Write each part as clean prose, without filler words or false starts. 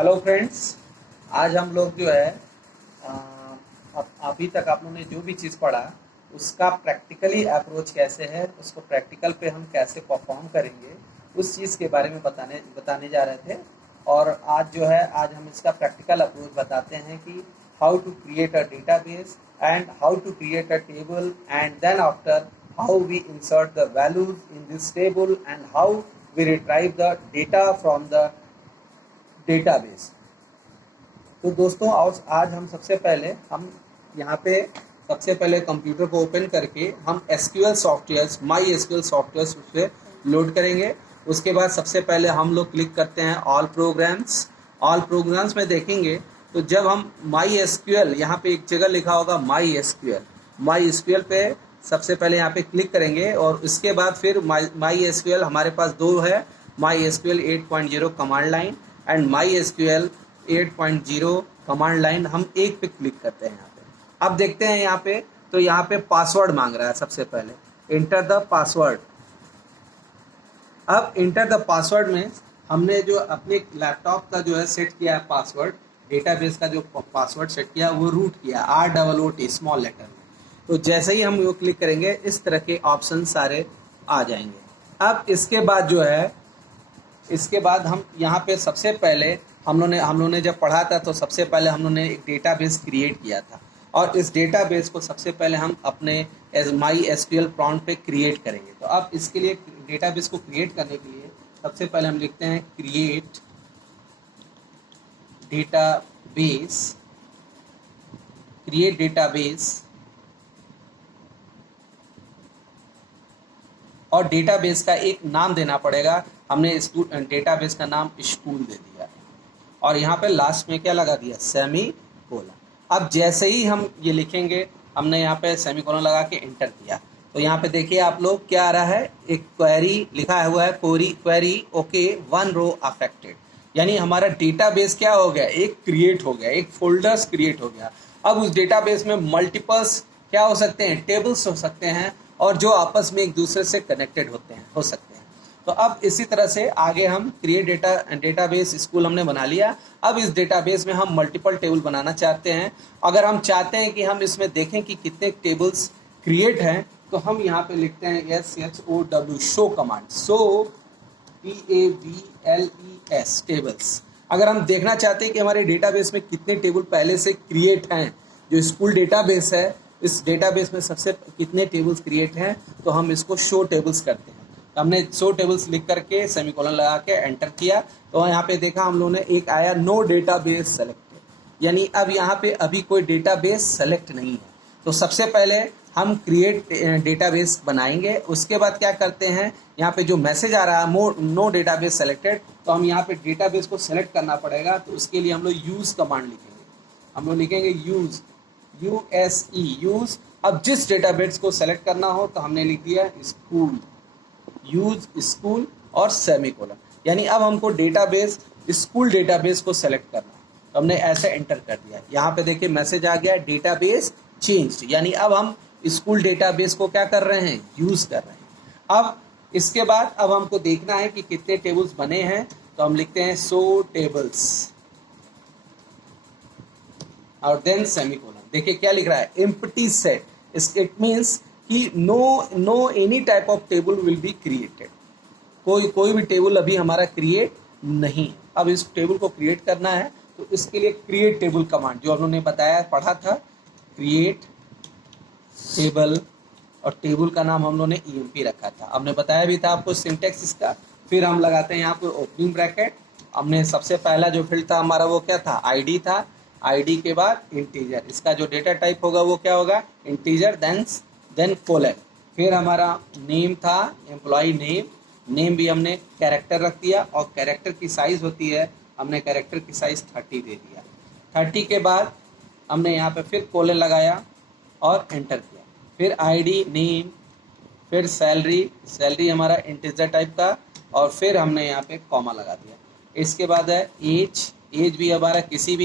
Hello friends, आज हम लोग जो है अ, अभी तक आप लोगों ने जो भी चीज़ पढ़ा उसका प्रैक्टिकली अप्रोच कैसे है, उसको प्रैक्टिकल पे हम कैसे परफॉर्म करेंगे उस चीज़ के बारे में बताने बताने जा रहे थे। और आज हम इसका प्रैक्टिकल अप्रोच बताते हैं कि how to create a database and how to create a table and then after how we insert the values in this table and how we retrieve the data from the database। तो दोस्तों आज हम सबसे पहले यहाँ पे सबसे पहले कंप्यूटर को ओपन करके हम SQL software my SQL software उससे लोड करेंगे। उसके बाद सबसे पहले हम लोग क्लिक करते हैं ऑल प्रोग्राम्स में देखेंगे तो जब हम माई एसक्यूएल यहाँ पे एक जगह लिखा होगा माई एसक्यूएल पे सबसे पहले यहाँ पे क्लिक करेंगे और उसके बाद फिर माई एसक्यूएल हमारे पास दो है, my SQL 8.0 command line and my SQL 8.0 command line. हम एक पे क्लिक करते हैं यहाँ पे। अब देखते हैं यहाँ पे, तो यहाँ पे पासवर्ड मांग रहा है। सबसे पहले इंटर द पासवर्ड। अब इंटर द पासवर्ड में हमने जो अपने लैपटॉप का जो है सेट किया है पासवर्ड, डेटाबेस का जो पासवर्ड सेट किया वो रूट किया ROOT स्मॉल लेटर में। तो जैसे ही हम वो क्लिक करेंगे इस तरह के ऑप्शन सारे आ जाएंगे। अब इसके बाद हम यहाँ पे सबसे पहले हम लोगों ने जब पढ़ा था तो सबसे पहले हम लोगों ने एक डेटाबेस क्रिएट किया था और इस डेटाबेस को सबसे पहले हम अपने माई एसक्यूएल प्रॉम्प्ट पे क्रिएट करेंगे। तो अब इसके लिए डेटाबेस को क्रिएट करने के लिए सबसे पहले हम लिखते हैं क्रिएट डेटाबेस और डेटाबेस का एक नाम देना पड़ेगा। हमने इस डेटाबेस का नाम स्कूल दे दिया और यहाँ पे लास्ट में क्या लगा दिया, सेमीकोलन। अब जैसे ही हम ये लिखेंगे, हमने यहाँ पे सेमीकोलन लगा के एंटर किया तो यहाँ पे देखिए आप लोग क्या आ रहा है, एक क्वेरी लिखा हुआ है, क्वेरी ओके 1 रो अफेक्टेड। यानी हमारा डेटाबेस क्या हो गया, एक क्रिएट हो गया, एक फोल्डर्स क्रिएट हो गया। अब उस डेटाबेस में मल्टीपल्स क्या हो सकते हैं, टेबल्स हो सकते हैं और जो आपस में एक दूसरे से कनेक्टेड हो सकते हैं। तो अब इसी तरह से आगे हम क्रिएट डेटाबेस स्कूल हमने बना लिया। अब इस डेटाबेस में हम मल्टीपल टेबल बनाना चाहते हैं। अगर हम चाहते हैं कि हम इसमें देखें कि कितने टेबल्स क्रिएट हैं तो हम यहाँ पे लिखते हैं SHOW show command, show TABLES tables. अगर हम देखना चाहते हैं कि हमारे डेटाबेस में कितने टेबल पहले से क्रिएट हैं, जो स्कूल डेटाबेस है इस डेटाबेस में सबसे कितने टेबल्स क्रिएट हैं, तो हम इसको शो टेबल्स करते हैं। तो हमने शो टेबल्स लिख करके सेमीकोलन लगा के एंटर किया तो यहाँ पे देखा हम लोगों ने एक आया नो डेटाबेस सेलेक्टेड, यानी अब यहाँ पे अभी कोई डेटाबेस सेलेक्ट नहीं है। तो सबसे पहले हम क्रिएट डेटाबेस बनाएंगे। उसके बाद क्या करते हैं, यहाँ पे जो मैसेज आ रहा है नो डेटाबेस सेलेक्टेड, तो हम यहाँ पे डेटाबेस को सेलेक्ट करना पड़ेगा। तो उसके लिए हम लोग यूज कमांड लिखेंगे। हम लोग लिखेंगे यूज। अब जिस डेटाबेस को सेलेक्ट करना हो तो हमने लिख दिया स्कूल, यूज स्कूल और सेमीकोलन। यानी अब हमको डेटाबेस स्कूल डेटाबेस को सेलेक्ट करना है तो हमने ऐसे एंटर कर दिया। यहाँ पे देखिए मैसेज आ गया डेटाबेस चेंज्ड, यानी अब हम स्कूल डेटाबेस को क्या कर रहे हैं, यूज कर रहे हैं। अब इसके बाद अब हमको देखना है कि कितने टेबल्स बने हैं तो हम लिखते हैं शो टेबल्स और देन सेमीकोलन। देखिए क्या लिख रहा है, एम्प्टी सेट। इट मीन्स कि no any type of table will be created. कोई भी टेबल अभी हमारा क्रिएट नहीं है। अब इस टेबल को क्रिएट करना है तो इसके लिए क्रिएट टेबल कमांड जो उन्होंने बताया पढ़ा था, क्रिएट टेबल, और टेबल का नाम हम लोगों ने EMP रखा था। हमने बताया भी था आपको सिंटेक्स इसका। फिर हम लगाते हैं यहाँ पर ओपनिंग ब्रैकेट। हमने सबसे पहला जो फील्ड था हमारा वो क्या था, ID था। ID के बाद इंटीजर, इसका जो डेटा टाइप होगा वो क्या होगा, इंटीजर, देन कोलन। फिर हमारा नेम था, एम्प्लॉय नेम भी हमने कैरेक्टर रख दिया और कैरेक्टर की साइज होती है, हमने कैरेक्टर की साइज 30 दे दिया। 30 के बाद हमने यहाँ पे फिर कोलन लगाया और एंटर किया। फिर ID नेम, फिर सैलरी हमारा इंटीजर टाइप का, और फिर हमने यहाँ पे कॉमा लगा दिया। इसके बाद है एज भी हमारा किसी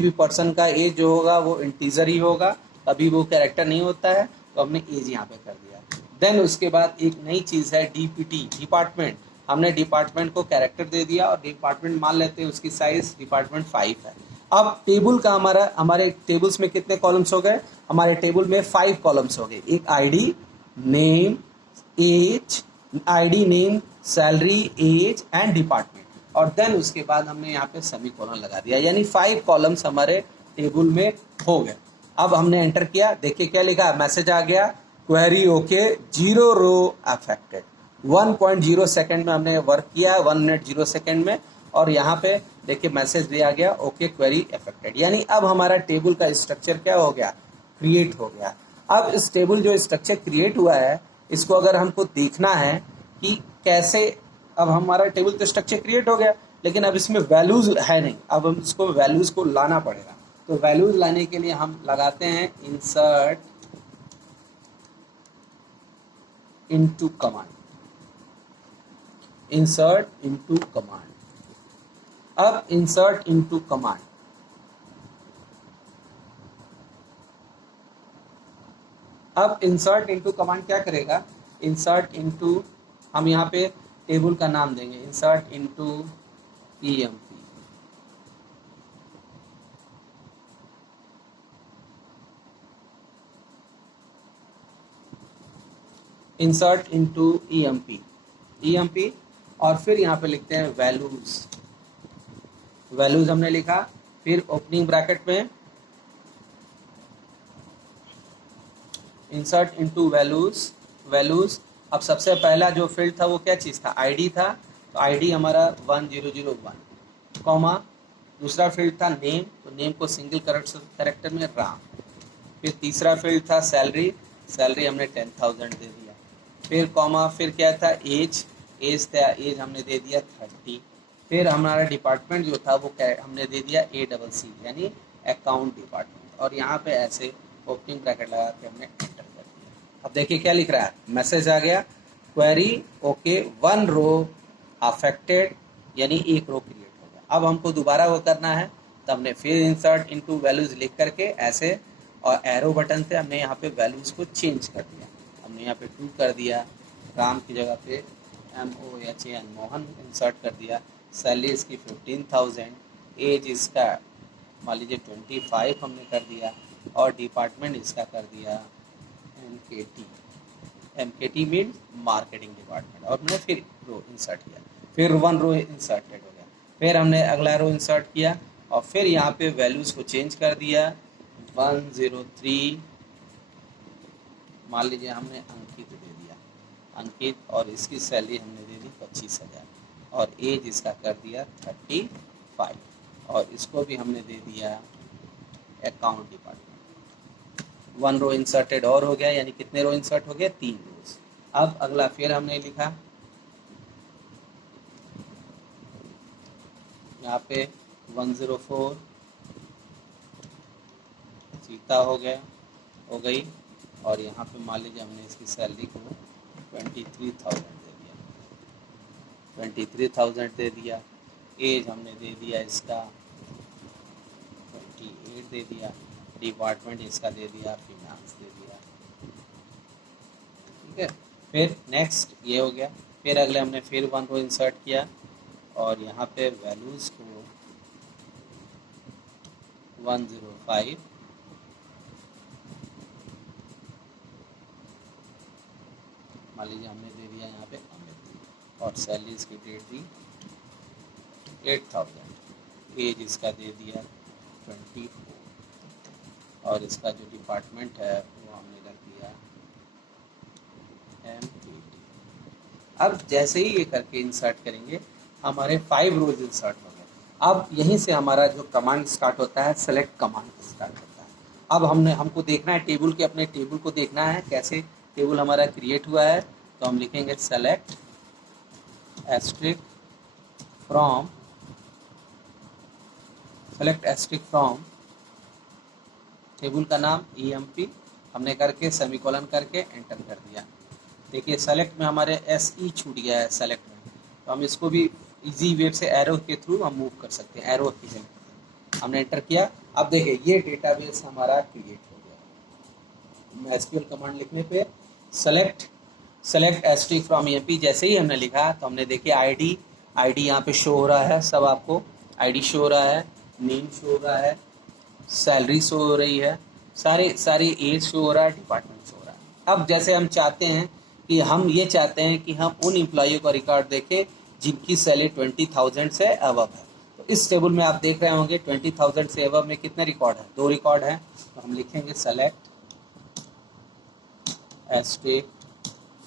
भी पर्सन का एज जो होगा वो इंटीजर ही होगा, कभी वो कैरेक्टर नहीं होता है, तो हमने एज यहाँ पे कर दिया। देन उसके बाद एक नई चीज़ है DPT डिपार्टमेंट। हमने डिपार्टमेंट को कैरेक्टर दे दिया और डिपार्टमेंट मान लेते हैं उसकी साइज डिपार्टमेंट 5 है। अब टेबल का हमारे टेबल्स में कितने कॉलम्स हो गए? हमारे टेबल में 5 कॉलम्स हो गए। एक ID, name, age, ID, name, salary, age and department, और देन उसके बाद हमने यहाँ पे सेमीकोलन लगा दिया, यानी 5 कॉलम्स हमारे टेबल में हो गए। अब हमने एंटर किया, देखिए क्या लिखा, मैसेज आ गया, query okay, 0 row affected. 1.0 second में हमने वर्क किया, 1 मिनट 0 सेकंड में, और यहाँ पे देखिए मैसेज दिया गया, ओके क्वेरी अफेक्टेड। यानी अब हमारा टेबल का स्ट्रक्चर क्या हो गया? क्रिएट हो गया। अब इस टेबल जो स्ट्रक्चर क्रिएट हुआ है, इसको अगर हमको देखना है कि कैसे, अब हमारा टेबल तो स्ट्रक्चर क्रिएट हो गया, लेकिन अब इसमें वैल्यूज है नहीं, अब हम इसको वैल्यूज को लाना पड़ेगा। तो वैल्यूज लाने के लिए हम लगाते हैं insert into command, insert into command. अब इंसर्ट इनटू कमांड, अब इंसर्ट इनटू कमांड क्या करेगा? इंसर्ट इनटू, हम यहाँ पे टेबल का नाम देंगे insert into EMP, insert into EMP, EMP, और फिर यहाँ पे लिखते हैं वैल्यूज, वैल्यूज हमने लिखा, फिर ओपनिंग ब्रैकेट में इंसर्ट इनटू वैल्यूज, वैल्यूज। अब सबसे पहला जो फील्ड था वो क्या चीज़ था? आईडी था, तो आईडी हमारा 1001, कॉमा, दूसरा फील्ड था नेम, तो नेम को सिंगल कैरेक्टर में राम। फिर तीसरा फील्ड था सैलरी, सैलरी हमने 10,000 दे दिया। फिर कॉमा, फिर क्या था? एज, एज था, एज हमने दे दिया 30। फिर हमारा डिपार्टमेंट जो था वो हमने दे दिया ACC, यानी अकाउंट डिपार्टमेंट, और यहाँ पे ऐसे ओपनिंग ब्रैकेट लगा के हमने एंटर कर दिया। अब देखिए क्या लिख रहा है, मैसेज आ गया, क्वेरी ओके 1 रो अफेक्टेड, यानी 1 रो क्रिएट हो गया। अब हमको दोबारा वो करना है, तो हमने फिर इंसर्ट इनटू वैल्यूज लिख करके ऐसे, और एरो बटन से हमने यहाँ पे वैल्यूज को चेंज कर दिया। हमने यहाँ पे 2 कर दिया, राम की जगह पे MOHAN, मोहन इंसर्ट कर दिया। सैलरी इसकी 15,000, एज इसका मान लीजिए 25 हमने कर दिया, और डिपार्टमेंट इसका कर दिया MKT, MKT means marketing department, और हमने फिर रो इंसर्ट किया, फिर 1 रो इंसर्टेड हो गया। फिर हमने अगला रो इंसर्ट किया, और फिर यहाँ पे वैल्यूज़ को चेंज कर दिया, 103 मान लीजिए हमने अंकित दे दिया, अंकित, और इसकी सैलरी हमने दे दी 25,000, और एज इसका कर दिया 35, और इसको भी हमने दे दिया अकाउंट डिपार्टमेंट। 1 रो इंसर्टेड और हो गया, यानी कितने रो इंसर्ट हो गए? 3 रोज। अब अगला फिर हमने लिखा यहाँ पे 104 सीता हो गई, और यहाँ पे मान लीजिए हमने इसकी सैलरी को 23,000 दे दिया, 23,000 दे दिया। एज हमने दे दिया इसका 28 दे दिया, डिपार्टमेंट इसका दे दिया फिनांस दे दिया, ठीक है। फिर नेक्स्ट ये हो गया। फिर अगले हमने फिर 1 रो इंसर्ट किया, और यहाँ पे वैल्यूज़ को 105 मान लीजिए हमने दे दिया यहाँ पे अमित, और सैलरी इसकी डेट दी 8,000, एज इसका दे दिया 24, और इसका जो डिपार्टमेंट है वो हमने रख दिया MKT। अब जैसे ही ये करके इंसर्ट करेंगे, हमारे 5 रोज इंसर्ट हो गए। अब यहीं से हमारा जो कमांड स्टार्ट होता है, सेलेक्ट कमांड स्टार्ट होता है। अब हमको देखना है टेबल के, अपने टेबल को देखना है कैसे टेबल हमारा क्रिएट हुआ है। तो हम लिखेंगे select asterisk from, select asterisk from, table का नाम EMP हमने करके सेमीकोलन करके एंटर कर दिया। देखिए सेलेक्ट में हमारे SE छूट गया है सेलेक्ट में, तो हम इसको भी इजी वे से एरो के थ्रू हम मूव कर सकते हैं, एरो की जगह हमने एंटर किया। अब देखिए ये डेटाबेस हमारा क्रिएट हो गया। SQL कमांड लिखने पे select select asterisk from EMP जैसे ही हमने लिखा तो हमने देखिए आईडी यहाँ पे शो हो रहा है, सब आपको आईडी शो हो रहा है, नेम शो हो रहा है, सैलरी शो हो रही है, सारी एज शो हो रहा है, डिपार्टमेंट शो हो रहा है। अब जैसे हम चाहते हैं कि हम ये चाहते हैं कि हम उन एम्प्लॉइयों का रिकॉर्ड देखें जिनकी सैलरी 20,000 से अबव है। तो इस टेबल में आप देख रहे होंगे 20,000 से अबव में कितने रिकॉर्ड है, 2 रिकॉर्ड हैं। तो हम लिखेंगे select asterisk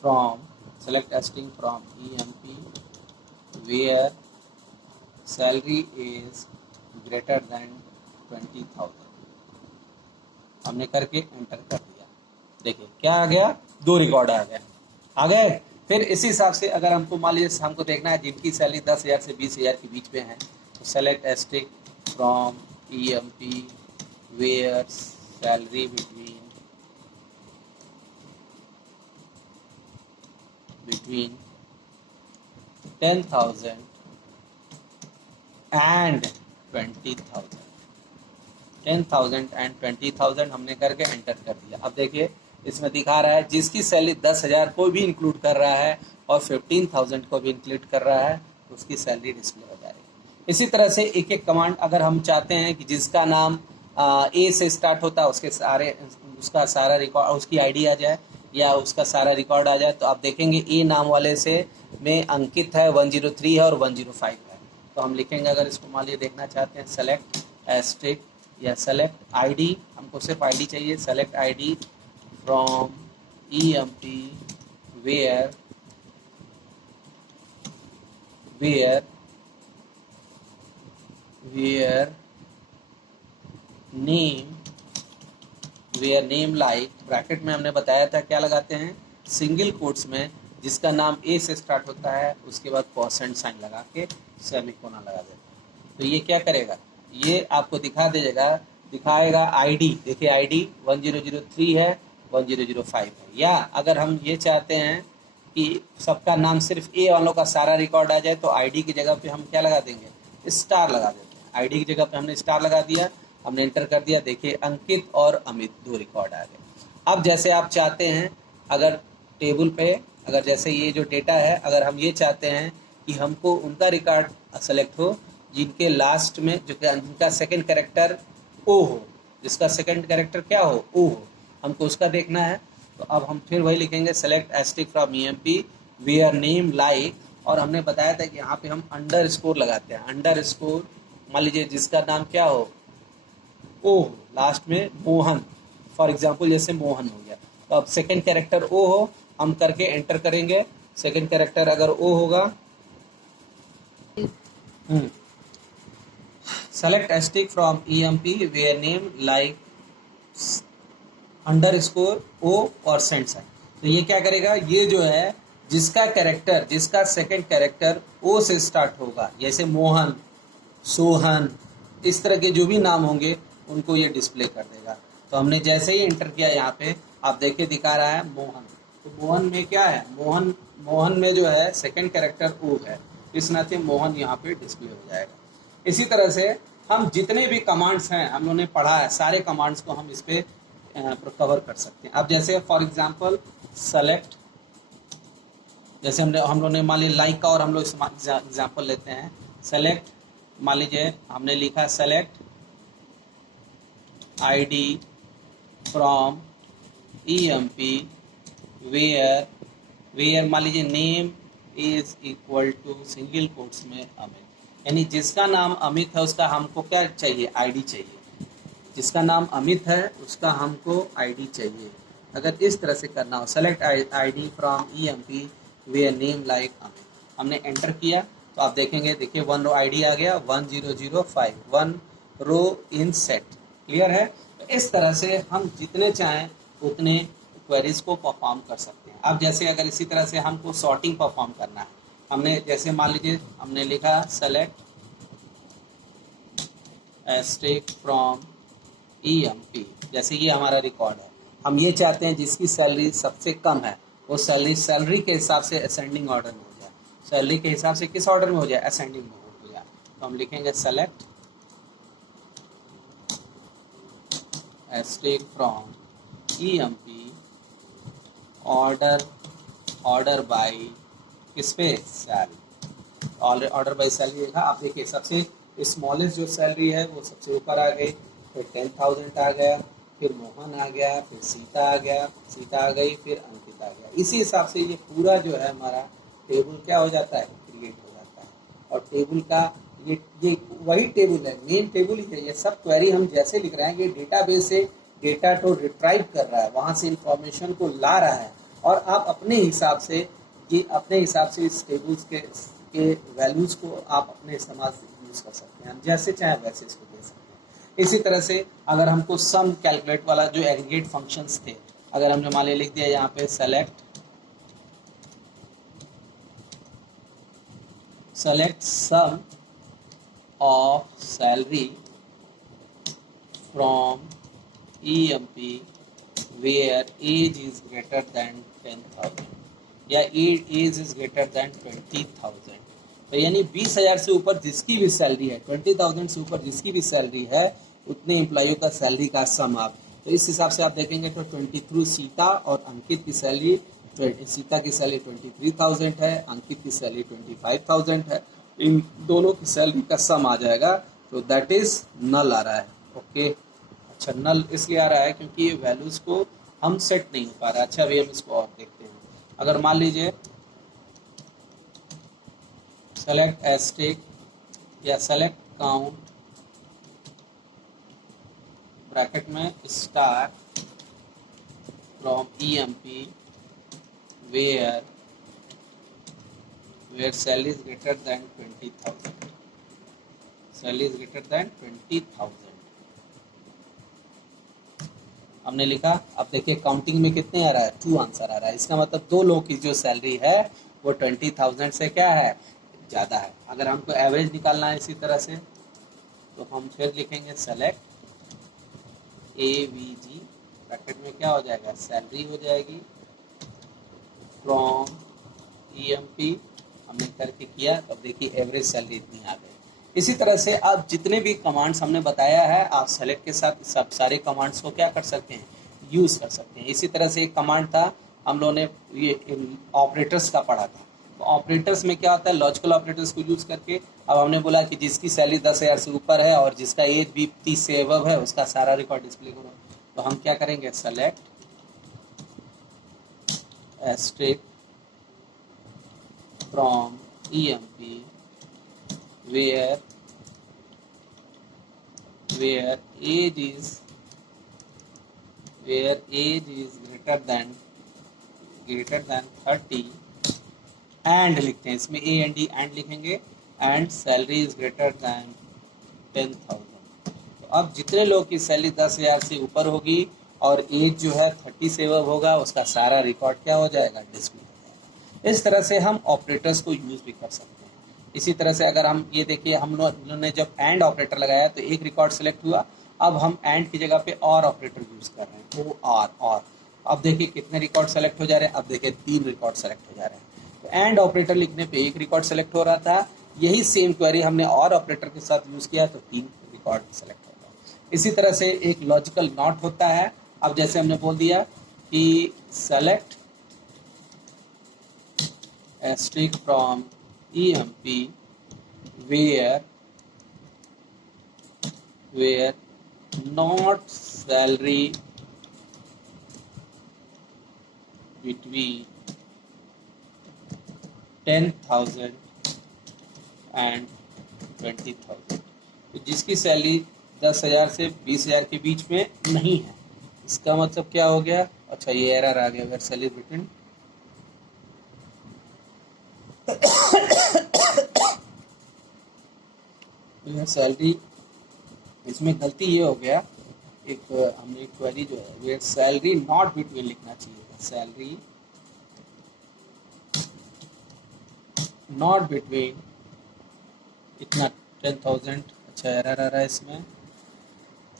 from EMP where salary is greater than 20,000। हमने करके एंटर कर दिया, देखिए क्या आ गया, 2 रिकॉर्ड आ गए। फिर इसी हिसाब से अगर हमको मान लीजिए हमको देखना है जिनकी सैलरी 10,000 से 20,000 के बीच में है, तो select asterisk from EMP where salary between 10,000 and 20,000। 10,000 and 20,000 हमने करके एंटर कर दिया। अब देखिए इसमें दिखा रहा है जिसकी सैलरी 10,000 को भी इंक्लूड कर रहा है और 15,000 को भी इंक्लूड कर रहा है, तो उसकी सैलरी डिस्प्ले हो जाएगी। इसी तरह से एक एक कमांड अगर हम चाहते हैं कि जिसका नाम ए से स्टार्ट होता है उसका सारा रिकॉर्ड, उसकी आईडी आ जाए या उसका सारा रिकॉर्ड आ जाए, तो आप देखेंगे ए नाम वाले से में अंकित है 103 है और 105 है। तो हम लिखेंगे, अगर इसको मान लीजिए देखना चाहते हैं, सेलेक्ट एस्ट्रिक या सेलेक्ट आईडी, हमको सिर्फ आईडी चाहिए, select ID from EMP where name like, bracket में हमने बताया था क्या लगाते हैं, सिंगल कोट्स में जिसका नाम ए से स्टार्ट होता है उसके बाद परसेंट साइन लगा के सेमीकोलन लगा देते हैं। तो ये क्या करेगा, ये आपको दिखाएगा आईडी, देखिए आईडी 1003 है, 1005 है। या अगर हम ये चाहते हैं कि सबका नाम सिर्फ ए वालों का सारा रिकॉर्ड आ जाए, तो आईडी की जगह पे हम क्या लगा देंगे, स्टार लगा देते हैं। आईडी की जगह पे हमने स्टार लगा दिया, हमने एंटर कर दिया, देखिए अंकित और अमित 2 रिकॉर्ड आ गए। अब जैसे आप चाहते हैं, अगर टेबल पे अगर जैसे ये जो डेटा है, अगर हम ये चाहते हैं कि हमको उनका रिकॉर्ड सेलेक्ट हो जिनके लास्ट में जिनका सेकंड कैरेक्टर ओ हो, जिसका सेकंड कैरेक्टर क्या हो, ओ हो, हमको उसका देखना है। तो अब हम फिर वही लिखेंगे, select asterisk from EMP where name like, और हमने बताया था कि यहाँ पे हम अंडरस्कोर लगाते हैं। अंडरस्कोर मान लीजिए जिसका नाम क्या हो, ओ हो, लास्ट में मोहन, फॉर एग्जांपल जैसे मोहन हो गया, तो अब सेकंड कैरेक्टर ओ हो, हम करके एंटर करेंगे। सेकंड कैरेक्टर अगर ओ होगा, select asterisk from EMP where name like underscore O और सेंड साइन। तो ये क्या करेगा, ये जो है जिसका सेकंड कैरेक्टर ओ से स्टार्ट होगा, जैसे मोहन, सोहन, इस तरह के जो भी नाम होंगे उनको ये डिस्प्ले कर देगा। तो हमने जैसे ही एंटर किया, यहाँ पे आप देखिए दिखा रहा है मोहन, तो मोहन में क्या है, मोहन में जो है सेकंड कैरेक्टर ओ है, इस नाते मोहन यहाँ पे डिस्प्ले हो जाएगा। इसी तरह से हम जितने भी कमांड्स हैं हम लोगों ने पढ़ा है, सारे कमांड्स को हम इस पे कवर कर सकते हैं। अब जैसे फॉर एग्जांपल सेलेक्ट, जैसे हम लोग ने मान लीजिए लाइक का, और हम लोग एग्जांपल लेते हैं, सेलेक्ट मान लीजिए हमने लिखा select ID from EMP where मान लीजिए name is equal to single quotes में अमित, यानी जिसका नाम अमित है उसका हमको क्या चाहिए, आईडी चाहिए। जिसका नाम अमित है उसका हमको आईडी चाहिए। अगर इस तरह से करना हो, select ID from EMP where name like Amit, हमने एंटर किया तो आप देखेंगे, देखिए 1 रो आईडी आ गया 1005, 1 रो इन सेट। क्लियर है। तो इस तरह से हम जितने चाहें उतने क्वेरीज को परफॉर्म कर सकते हैं। अब जैसे अगर इसी तरह से हमको सॉर्टिंग परफॉर्म करना है, हमने जैसे मान लीजिए हमने लिखा सेलेक्ट एस्ट्रिक फ्रॉम ईएमपी, जैसे ये हमारा रिकॉर्ड है, हम ये चाहते हैं जिसकी सैलरी सबसे कम है वो सैलरी के हिसाब से असेंडिंग ऑर्डर में हो जाए। सैलरी के हिसाब से किस ऑर्डर में हो जाए, असेंडिंग में हो जाए। तो हम लिखेंगे select asterisk from EMP order order by किस पे, सैलरी। ऑर्डर बाय सैलरी देखा, आप देखिए सबसे स्मॉलेस्ट जो सैलरी है वो सबसे ऊपर आ गई, फिर 10,000 आ गया, फिर मोहन आ गया, फिर सीता आ गया, सीता आ गई, फिर अंकित आ गया। इसी हिसाब से ये पूरा जो है हमारा टेबल क्या हो जाता है, क्रिएट हो जाता है। और टेबल का ये वही टेबल है, मेन टेबल ही है। ये सब क्वेरी हम जैसे लिख रहे हैं, ये डेटाबेस से डेटा को रिट्राइव कर रहा है, वहाँ से इंफॉर्मेशन को ला रहा है, और आप अपने हिसाब से इस टेबल्स के वैल्यूज़ को आप अपने इस्तेमाल से यूज़ कर सकते हैं। हम जैसे चाहें वैसे इसको दे सकते हैं। इसी तरह से अगर हमको सम कैलकुलेट वाला जो एग्रीगेट फंक्शंस थे, अगर हमने मान लिख दिया यहाँ पे select sum of salary from EMP where age is greater than 10,000 या एज इज ग्रेटर देन 20,000, तो यानी 20,000 से ऊपर जिसकी भी सैलरी है, 20,000 से ऊपर जिसकी भी सैलरी है, उतने एम्प्लॉयों का सैलरी का सम आप, तो इस हिसाब से आप देखेंगे तो 23 सीता और अंकित की सैलरी, सीता की सैलरी 23,000 है, अंकित की सैलरी 25,000 है, इन दोनों की सैलरी का सम आ जाएगा, तो दैट इज नल आ रहा है। ओके, अच्छा नल इसलिए आ रहा है क्योंकि ये वैल्यूज को हम सेट नहीं हो पा रहा। अच्छा अभी हम इसको और देखते हैं। अगर मान लीजिए सेलेक्ट एस्टेक या सेलेक्ट काउंट ब्रैकेट में star from EMP where salary is greater than 20,000, salary is greater than 20,000 हमने लिखा। अब देखिए काउंटिंग में कितने आ रहा है, 2 आंसर आ रहा है। इसका मतलब 2 लोगों की जो सैलरी है वो 20,000 से क्या है, ज़्यादा है। अगर हमको एवरेज निकालना है इसी तरह से, तो हम फिर लिखेंगे सेलेक्ट AVG ब्रैकेट में क्या हो जाएगा, सैलरी हो जाएगी फ्रॉम EMP, हमने करके किया, तब देखिए एवरेज सैलरी इतनी आ गई। इसी तरह से आप जितने भी कमांड्स हमने बताया है, आप सेलेक्ट के साथ सब सारे कमांड्स को क्या कर सकते हैं, यूज़ कर सकते हैं। इसी तरह से एक कमांड था, हम लोगों ने ये ऑपरेटर्स का पढ़ा था। तो ऑपरेटर्स में क्या होता है, लॉजिकल ऑपरेटर्स को यूज़ करके, अब हमने बोला कि जिसकी सैलरी 10,000 से ऊपर है और जिसका एज भी 30 से अबव है, उसका सारा रिकॉर्ड डिस्प्ले करो। तो हम क्या करेंगे, select asterisk from EMP where age is greater than 30 and लिखते हैं, इसमें A and D and लिखेंगे, and salary is greater than 10,000। तो अब जितने लोग की सैलरी 10,000 से ऊपर होगी और एज जो है 30 से अबव होगा, उसका सारा रिकॉर्ड क्या हो जाएगा, डिस्प्ले हो जाएगा। इस तरह से हम ऑपरेटर्स को यूज़ भी कर सकते हैं। इसी तरह से अगर हम ये देखिए, हम लोगों ने जब एंड ऑपरेटर लगाया तो एक रिकॉर्ड सेलेक्ट हुआ, अब हम एंड की जगह पे और ऑपरेटर यूज़ कर रहे हैं, और अब देखिए कितने रिकॉर्ड सेलेक्ट हो जा रहे हैं, अब देखिए 3 रिकॉर्ड सेलेक्ट हो जा रहे हैं। तो एंड ऑपरेटर लिखने पे 1 रिकॉर्ड सेलेक्ट हो रहा था, यही सेम क्वेरी हमने और ऑपरेटर के साथ यूज़ किया तो 3 रिकॉर्ड सेलेक्ट होगा। इसी तरह से एक लॉजिकल नॉट होता है। अब जैसे हमने बोल दिया कि select asterisk from EMP where not salary between 10,000 and 20,000, तो जिसकी सैलरी 10,000 से 20,000 के बीच में नहीं है। इसका मतलब क्या हो गया, अच्छा ये एरर आ गया, वेयर सैलरी बिटवीन सैलरी, इसमें गलती ये हो गया, हमने एक क्वेरी जो है वेयर सैलरी नॉट बिटवीन लिखना चाहिए था, सैलरी नॉट बिटवीन इतना 10,000। अच्छा एरर आ रहा है इसमें,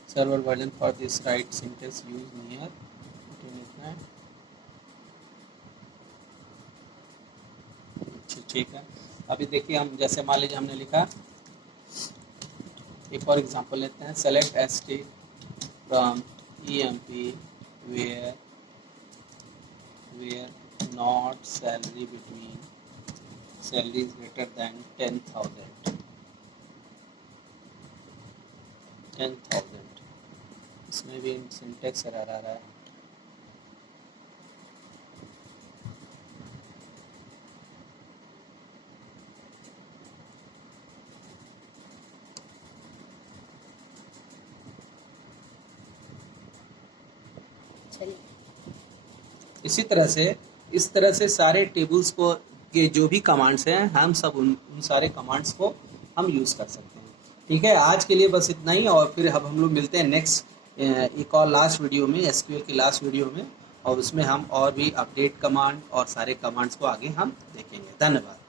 server version for this right syntax use near इतना। ठीक है, अभी देखिए हम जैसे मान लीजिए हमने लिखा, एक और एग्जांपल लेते हैं, select asterisk from EMP where not salary between salary is greater than 10,000 10,000। इसमें भी सिंटेक्स एरर आ रहा है। इसी तरह से सारे टेबल्स को के जो भी कमांड्स हैं हम सब उन सारे कमांड्स को हम यूज़ कर सकते हैं। ठीक है, आज के लिए बस इतना ही, और फिर अब हम लोग मिलते हैं नेक्स्ट एक और लास्ट वीडियो में, एसक्यूएल की लास्ट वीडियो में, और उसमें हम और भी अपडेट कमांड और सारे कमांड्स को आगे हम देखेंगे। धन्यवाद।